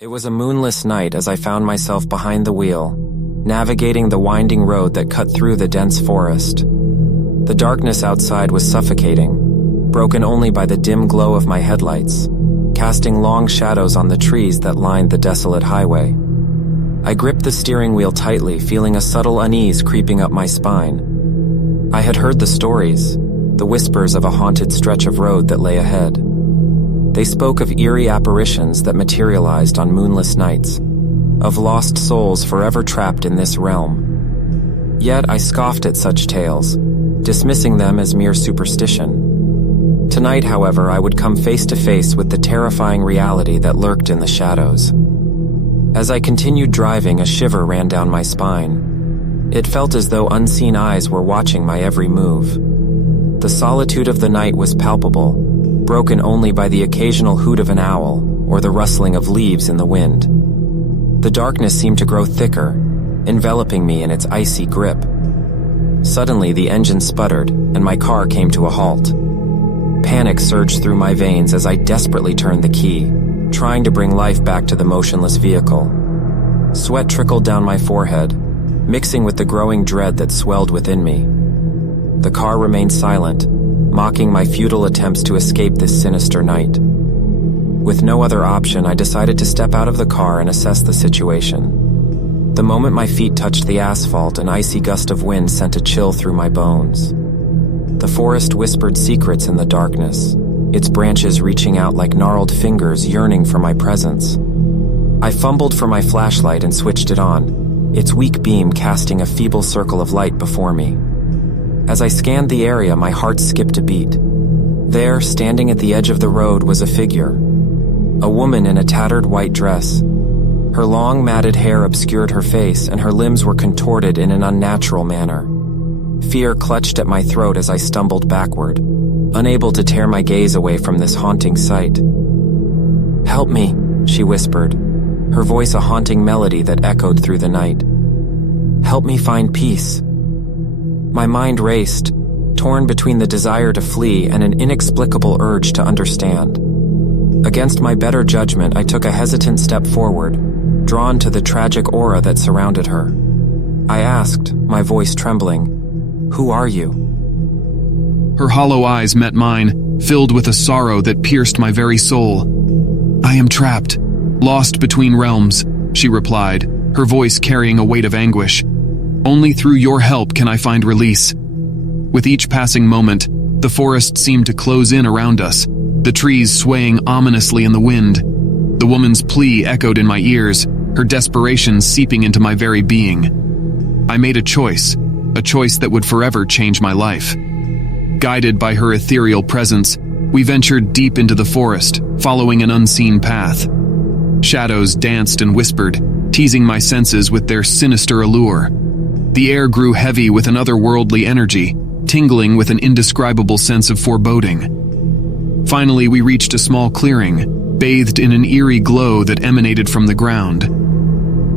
It was a moonless night as I found myself behind the wheel, navigating the winding road that cut through the dense forest. The darkness outside was suffocating, broken only by the dim glow of my headlights, casting long shadows on the trees that lined the desolate highway. I gripped the steering wheel tightly, feeling a subtle unease creeping up my spine. I had heard the stories, the whispers of a haunted stretch of road that lay ahead. They spoke of eerie apparitions that materialized on moonless nights, of lost souls forever trapped in this realm. Yet I scoffed at such tales, dismissing them as mere superstition. Tonight, however, I would come face to face with the terrifying reality that lurked in the shadows. As I continued driving, a shiver ran down my spine. It felt as though unseen eyes were watching my every move. The solitude of the night was palpable, broken only by the occasional hoot of an owl or the rustling of leaves in the wind. The darkness seemed to grow thicker, enveloping me in its icy grip. Suddenly, the engine sputtered, and my car came to a halt. Panic surged through my veins as I desperately turned the key, trying to bring life back to the motionless vehicle. Sweat trickled down my forehead, mixing with the growing dread that swelled within me. The car remained silent, mocking my futile attempts to escape this sinister night. With no other option, I decided to step out of the car and assess the situation. The moment my feet touched the asphalt, an icy gust of wind sent a chill through my bones. The forest whispered secrets in the darkness, its branches reaching out like gnarled fingers yearning for my presence. I fumbled for my flashlight and switched it on, its weak beam casting a feeble circle of light before me. As I scanned the area, my heart skipped a beat. There, standing at the edge of the road, was a figure. A woman in a tattered white dress. Her long, matted hair obscured her face, and her limbs were contorted in an unnatural manner. Fear clutched at my throat as I stumbled backward, unable to tear my gaze away from this haunting sight. "Help me," she whispered, her voice a haunting melody that echoed through the night. "Help me find peace." My mind raced, torn between the desire to flee and an inexplicable urge to understand. Against my better judgment, I took a hesitant step forward, drawn to the tragic aura that surrounded her. I asked, my voice trembling, "Who are you?" Her hollow eyes met mine, filled with a sorrow that pierced my very soul. "I am trapped, lost between realms," she replied, her voice carrying a weight of anguish. "Only through your help can I find release." With each passing moment, the forest seemed to close in around us, the trees swaying ominously in the wind. The woman's plea echoed in my ears, her desperation seeping into my very being. I made a choice that would forever change my life. Guided by her ethereal presence, we ventured deep into the forest, following an unseen path. Shadows danced and whispered, teasing my senses with their sinister allure. The air grew heavy with an otherworldly energy, tingling with an indescribable sense of foreboding. Finally, we reached a small clearing, bathed in an eerie glow that emanated from the ground.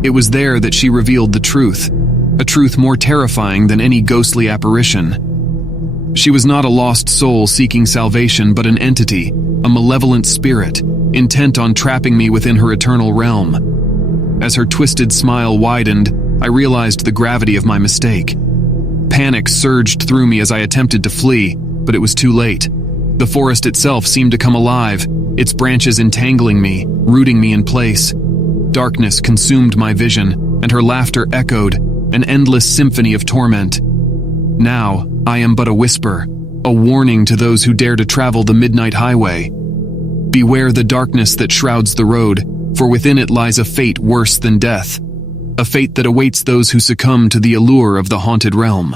It was there that she revealed the truth, a truth more terrifying than any ghostly apparition. She was not a lost soul seeking salvation, but an entity, a malevolent spirit, intent on trapping me within her eternal realm. As her twisted smile widened, I realized the gravity of my mistake. Panic surged through me as I attempted to flee, but it was too late. The forest itself seemed to come alive, its branches entangling me, rooting me in place. Darkness consumed my vision, and her laughter echoed, an endless symphony of torment. Now, I am but a whisper, a warning to those who dare to travel the midnight highway. Beware the darkness that shrouds the road, for within it lies a fate worse than death. A fate that awaits those who succumb to the allure of the haunted realm.